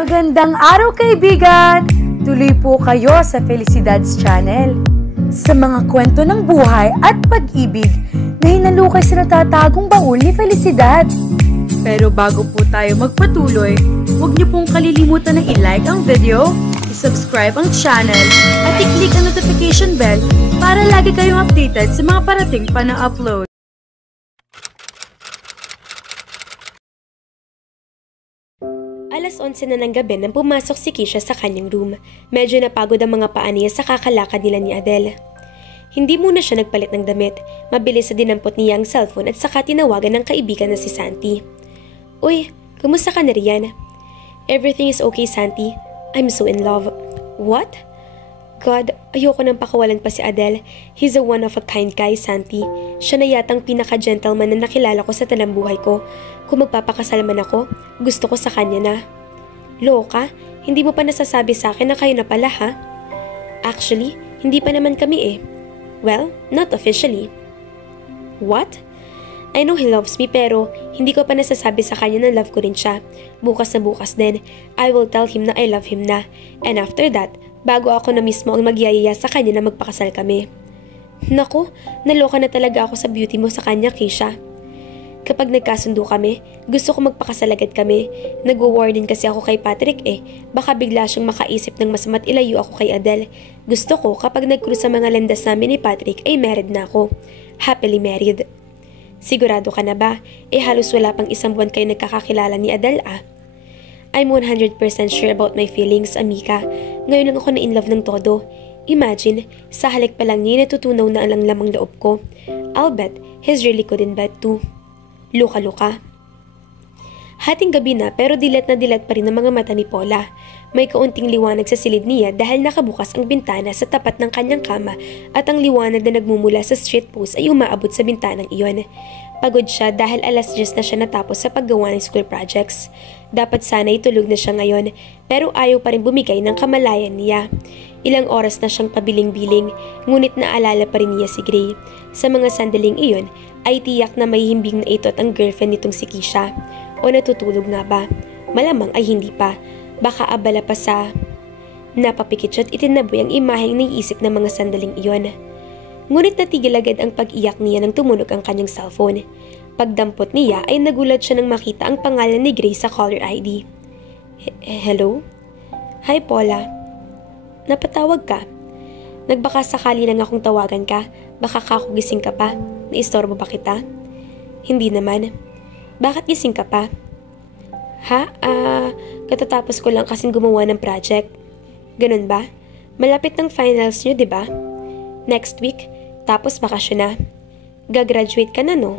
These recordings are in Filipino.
Magandang araw kaibigan! Tuloy po kayo sa Felicidad's Channel. Sa mga kwento ng buhay at pag-ibig na hinalukay sa natatagong baul ni Felicidad. Pero bago po tayo magpatuloy, huwag niyo pong kalilimutan na i-like ang video, i-subscribe ang channel, at i-click ang notification bell para lagi kayong updated sa mga parating pa na upload. Alas 11 na ng gabi nang pumasok si Keisha sa kanyang room. Medyo napagod ang mga paa niya sa kakalakad nila ni Adele. Hindi muna siya nagpalit ng damit. Mabilis sa dinampot niya ang cellphone at saka tinawagan ng kaibigan na si Santi. Uy, kumusta ka na riyan? Everything is okay, Santi. I'm so in love. What? God, ayoko nang pakawalan pa si Adele. He's a one-of-a-kind guy, Santi. Siya na yatang pinaka-gentleman na nakilala ko sa tanang buhay ko. Kung magpapakasal man ako, gusto ko sa kanya na. Loka, hindi mo pa nasasabi sa akin na kayo na pala, ha? Actually, hindi pa naman kami eh. Well, not officially. What? I know he loves me pero hindi ko pa nasasabi sa kanya na love ko rin siya. Bukas na bukas din, I will tell him na I love him na. And after that, bago ako na mismo ang magyayaya sa kanya na magpakasal kami. Naku, naloka na talaga ako sa beauty mo sa kanya, Keisha. Kapag nagkasundo kami, gusto ko magpakasal agad kami. Nag-war din kasi ako kay Patrick eh. Baka bigla siyang makaisip ng masama't ilayo ako kay Adele. Gusto ko kapag nag-cruise sa mga landas namin ni Patrick ay married na ako. Happily married. Sigurado ka na ba? Eh halos wala pang isang buwan kayo nagkakakilala ni Adele ah. I'm 100% sure about my feelings, Amika. Ngayon lang ako na in love ng todo. Imagine, sa halik pa lang niya natutunaw na ang lamang loob ko. I'll bet he's really good in bed too. Luka-luka. Hating gabi na pero dilat na dilat pa rin ang mga mata ni Paula. May kaunting liwanag sa silid niya dahil nakabukas ang bintana sa tapat ng kanyang kama at ang liwanag na nagmumula sa street post ay umaabot sa bintanang iyon. Pagod siya dahil alas 10 na siya natapos sa paggawa ng school projects. Dapat sana itulog na siya ngayon pero ayaw pa rin bumigay ng kamalayan niya. Ilang oras na siyang pabiling-biling ngunit naalala pa rin niya si Gray. Sa mga sandaling iyon ay tiyak na may himbing na ito at ang girlfriend nitong si Keisha. O natutulog na ba? Malamang ay hindi pa. Baka abala pa sa... Napapikit siya at itinaboy ang imaheng naiisip ng mga sandaling iyon. Ngunit natigil agad ang pag-iyak niya nang tumunog ang kanyang cellphone. Pagdampot niya ay nagulat siya nang makita ang pangalan ni Gray sa caller ID. Hello? Hi Paula. Napatawag ka. Nagbaka sakali lang akong tawagan ka. Baka kakugising ka pa. Naistorbo ba kita? Hindi naman. Bakit gising ka pa? Ha? Katatapos ko lang kasing gumawa ng project. Ganun ba? Malapit ng finals nyo, di ba? Next week, tapos bakasyon na. Gagraduate ka na, no?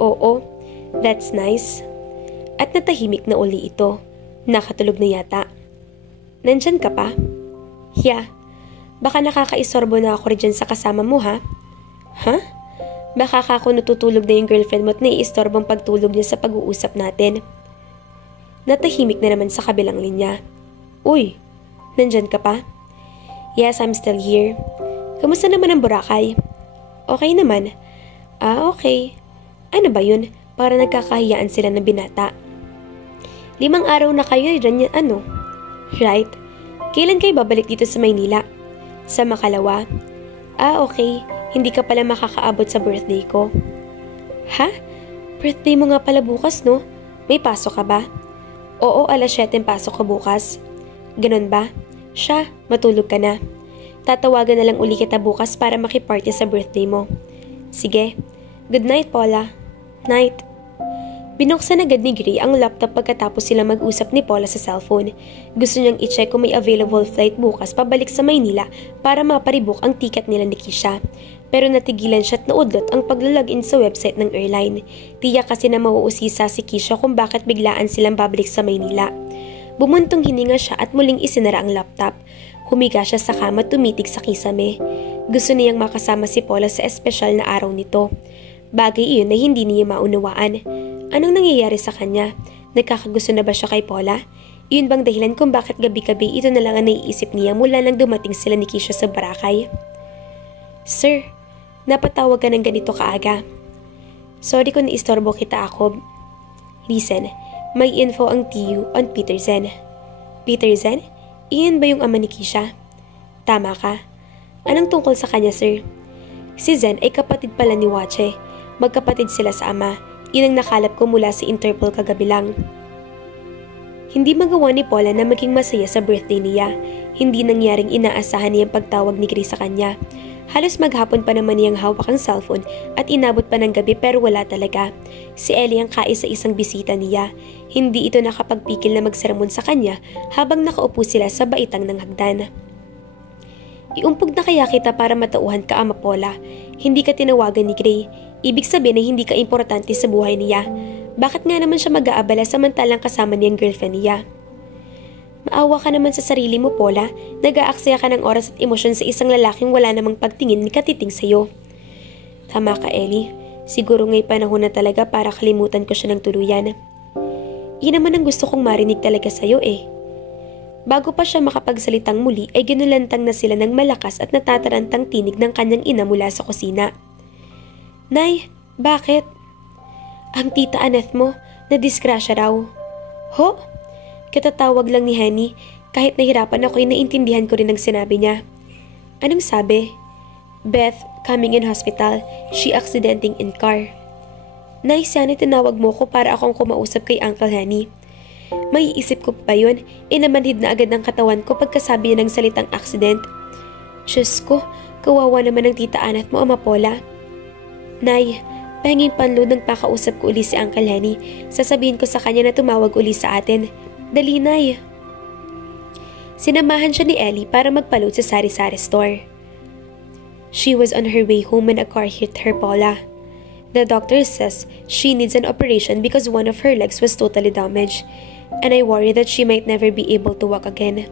Oo. That's nice. At natahimik na uli ito. Nakatulog na yata. Nandyan ka pa? Yeah. Baka nakakaisorbo na ako rin dyan sa kasama mo, ha? Ha? Baka ako natutulog na yung girlfriend mo at naiistorbong pagtulog niya sa pag-uusap natin. Natahimik na naman sa kabilang linya. Uy, nandyan ka pa? Yes, I'm still here. Kamusta naman ang Boracay? Okay naman. Okay. Ano ba yun? Para nagkakahiyaan sila ng binata. 5 araw na kayo rin ano? Right. Kailan kayo babalik dito sa Maynila? Sa Makalawa? Okay. Hindi ka pala makakaabot sa birthday ko. Ha? Birthday mo nga pala bukas, no? May pasok ka ba? Oo, alas 7 pasok ko bukas. Ganun ba? Siya, matulog ka na. Tatawagan na lang uli kita bukas para makiparty sa birthday mo. Sige. Good night, Paula. Night. Binuksan agad ni Gray ang laptop pagkatapos sila mag-usap ni Paula sa cellphone. Gusto niyang i-check kung may available flight bukas pabalik sa Maynila para maparibok ang ticket nila ni Keisha. Pero natigilan siya at naudlot ang paglalagin sa website ng airline. Tiyak kasi na mauusisa si Keisha kung bakit biglaan silang babalik sa Maynila. Bumuntong hininga siya at muling isinara ang laptop. Humiga siya sa kama at tumitig sa kisame. Gusto niyang makasama si Paula sa espesyal na araw nito. Bagay iyon na hindi niya maunawaan. Anong nangyayari sa kanya? Nagkakagusto na ba siya kay Paula? Iyon bang dahilan kung bakit gabi-gabi ito na lang ang naiisip niya mula nang dumating sila ni Keisha sa Boracay? Sir, napatawag ka ng ganito kaaga. Sorry kung naistorbo kita ako. Listen, may info ang TU on Petersen. Peter Zen? Iyan ba yung ama ni Keisha? Tama ka. Anong tungkol sa kanya, sir? Si Zen ay kapatid pala ni Wache. Magkapatid sila sa ama. Yun ang nakalap ko mula sa Interpol kagabi lang. Hindi magawa ni Paula na maging masaya sa birthday niya. Hindi nangyaring inaasahan niyang pagtawag ni Grace sa kanya. Halos maghapon pa naman niyang hawak ang cellphone at inabot pa ng gabi pero wala talaga. Si Ellie ang kaisa-isang bisita niya. Hindi ito nakapagpikil na magsermon sa kanya habang nakaupo sila sa baitang ng hagdan. Iumpog na kaya kita para matauhan ka, Ama Paula. Hindi ka tinawagan ni Gray. Ibig sabihin na hindi ka importante sa buhay niya. Bakit nga naman siya mag-aabala samantalang kasama niyang girlfriend niya? Maawa ka naman sa sarili mo, Paula. Nag-aaksaya ka ng oras at emosyon sa isang lalaking wala namang pagtingin ni katiting sa'yo. Tama ka, Ellie. Siguro nga'y panahon na talaga para kalimutan ko siya ng tuluyan. Iyan naman ang gusto kong marinig talaga sa'yo eh. Bago pa siya makapagsalitang muli ay ginulantang na sila ng malakas at natatarantang tinig ng kanyang ina mula sa kusina. Nay, bakit? Ang tita Annette mo, nadisgrasya raw. Ho? Katatawag lang ni Henny, kahit nahirapan ako ay naintindihan ko rin ang sinabi niya. Anong sabi? Beth, coming in hospital, she accidenting in car. Nay, sana tinawag mo ko para akong kumausap kay Uncle Henny. May isip ko pa yun, inamanhid na agad ng katawan ko pagkasabi niya ng salitang accident. Diyos ko, kawawa naman ang tita Annette mo, Ama Paula. Nay, pahinging panload ng pakausap ko uli si Uncle Henny. Sasabihin ko sa kanya na tumawag uli sa atin. Dali, Nay. Sinamahan siya ni Ellie para magpaload sa sari-sari store. She was on her way home when a car hit her, Paula. The doctor says she needs an operation because one of her legs was totally damaged. And I worry that she might never be able to walk again.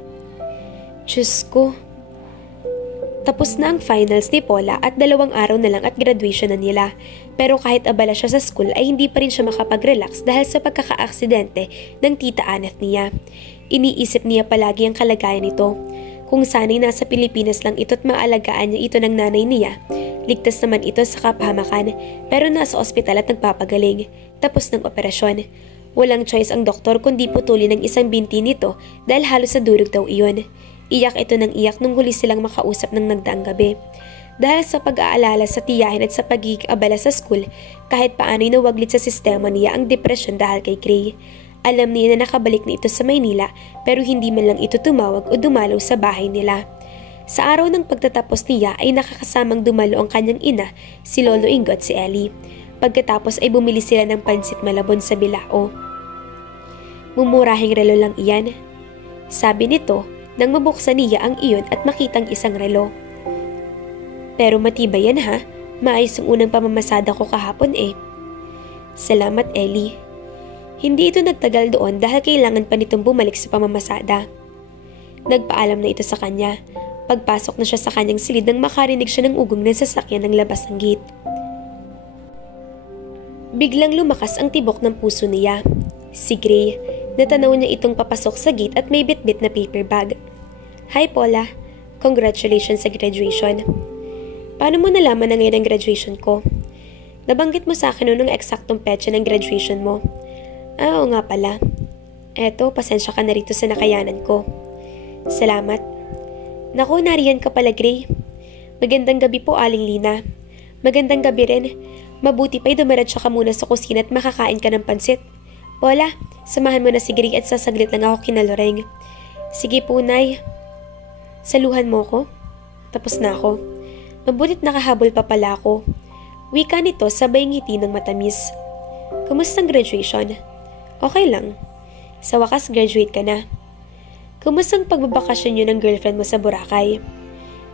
Diyos ko. Tapos na ang finals ni Paula at 2 araw na lang at graduation na nila. Pero kahit abala siya sa school ay hindi pa rin siya makapag-relax dahil sa pagkaka-aksidente ng tita Annette niya. Iniisip niya palagi ang kalagayan nito. Kung sana'y nasa Pilipinas lang ito at maalagaan niya ito ng nanay niya. Ligtas naman ito sa kapahamakan pero nasa ospital at nagpapagaling. Tapos ng operasyon. Walang choice ang doktor kundi putulin ng isang binti nito dahil halos sa durog daw iyon. Iyak ito ng iyak nung huli silang makausap ng nagdaang gabi. Dahil sa pag-aalala sa tiyahin at sa pagiging abala sa school, kahit paano'y nawaglit sa sistema niya ang depresyon dahil kay Gray. Alam niya na nakabalik na ito sa Maynila pero hindi man lang ito tumawag o dumalaw sa bahay nila. Sa araw ng pagtatapos niya ay nakakasamang dumalo ang kanyang ina, si Lolo Ingo at si Ellie. Pagkatapos ay bumili sila ng pansit malabon sa Bilao. Mumurahing relo lang iyan. Sabi nito nang mabuksan niya ang iyon at makitang isang relo. Pero matibay yan ha, maayos ang unang pamamasada ko kahapon eh. Salamat Ellie. Hindi ito nagtagal doon dahil kailangan pa nitong bumalik sa pamamasada. Nagpaalam na ito sa kanya. Pagpasok na siya sa kanyang silid nang makarinig siya ng ugong ng sasakyan ng labas ng gate. Biglang lumakas ang tibok ng puso niya. Si Gray, natanaw niya itong papasok sa gate at may bitbit na paper bag. Hi Paula, congratulations sa graduation. Paano mo nalaman na ngayon ang graduation ko? Nabanggit mo sa akin noong eksaktong petsa ng graduation mo. Oo nga pala. Eto, pasensya ka na rito sa nakayanan ko. Salamat. Naku, nariyan ka pala, Gray. Magandang gabi po, Aling Lina. Magandang gabi rin. Mabuti pa'y dumiretso ka muna sa kusina at makakain ka ng pansit. Paula, samahan mo na si Gray at sasaglit lang ako kina Loreng. Sige po, Nay. Saluhan mo ko? Tapos na ako. Mabutit nakahabol pa pala ako. Wika nito sabay ngiti ng matamis. Kumusta ang graduation? Okay lang. Sa wakas graduate ka na. Kumusta ang pagbabakasyon niyo ng girlfriend mo sa Boracay?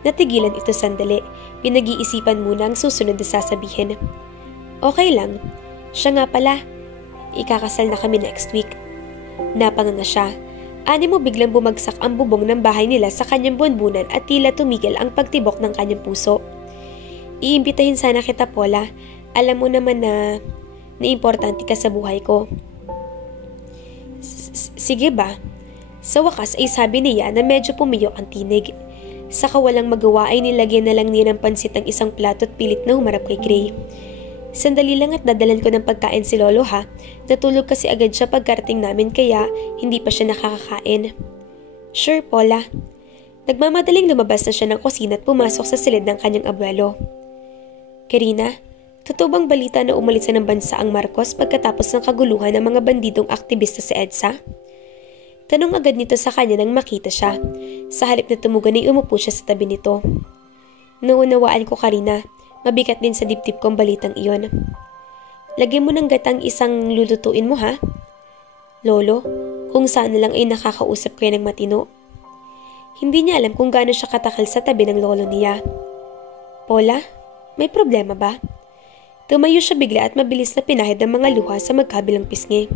Natigilan ito sandali. Pinag-iisipan muna ang susunod na sasabihin. Okay lang. Siya nga pala. Ikakasal na kami next week. Napanganga siya. Animo biglang bumagsak ang bubong ng bahay nila sa kanyang bunbunan at tila tumigil ang pagtibok ng kanyang puso. Iimbitahin sana kita, Paula. Alam mo naman na importante ka sa buhay ko. Sige ba? Sa wakas ay sabi niya na medyo pumiyok ang tinig. Sa kawalang magawa ay nilagyan na lang niya ng pansit ang isang plato at pilit na humarap kay Gray. Sandali lang at dadalan ko ng pagkain si Lolo ha. Natulog kasi agad siya pagkarating namin kaya hindi pa siya nakakakain. Sure, Paula. Nagmamadaling lumabas na siya ng kusina at pumasok sa silid ng kanyang abuelo. Karina, totoo bang balita na umalis ng bansa ang Marcos pagkatapos ng kaguluhan ng mga bandidong aktivista sa EDSA? Tanong agad nito sa kanya nang makita siya. Sa halip na tumugan ay umupo siya sa tabi nito. Naunawaan ko, Karina. Mabigat din sa dibdib ko ang balitang iyon. Lagyan mo ng gatang isang lulutuin mo, ha? Lolo, kung saan na lang ay nakakausap ko yan ng matino. Hindi niya alam kung gaano siya katakal sa tabi ng lolo niya. Paula, may problema ba? Tumayo siya bigla at mabilis na pinahid ang mga luha sa magkabilang pisngi.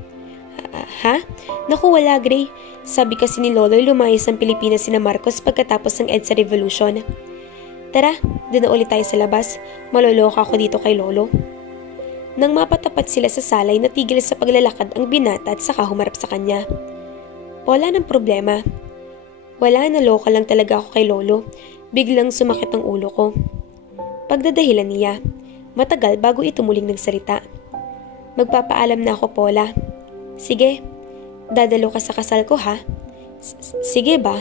Ha? Naku, wala, Gray. Sabi kasi ni Lolo'y lumayas ng Pilipinas sina Marcos pagkatapos ng EDSA Revolution. Tara, doon na ulit tayo sa labas. Maloloka ako dito kay Lolo. Nang mapatapat sila sa salay, natigil sa paglalakad ang binata at saka humarap sa kanya. Wala ng problema. Wala, naloka lang talaga ako kay Lolo. Biglang sumakit ang ulo ko. Pagdadahilan niya, matagal bago ito muling nagsalita. Magpapaalam na ako, Paula. Sige, dadalo ka sa kasal ko, ha? Sige ba?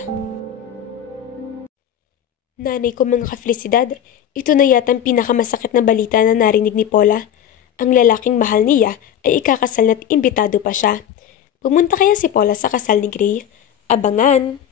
Nanay ko, mga kafelisidad, ito na yata ang pinakamasakit na balita na narinig ni Paula. Ang lalaking mahal niya ay ikakasal na't imbitado pa siya. Pumunta kaya si Paula sa kasal ni Gray? Abangan!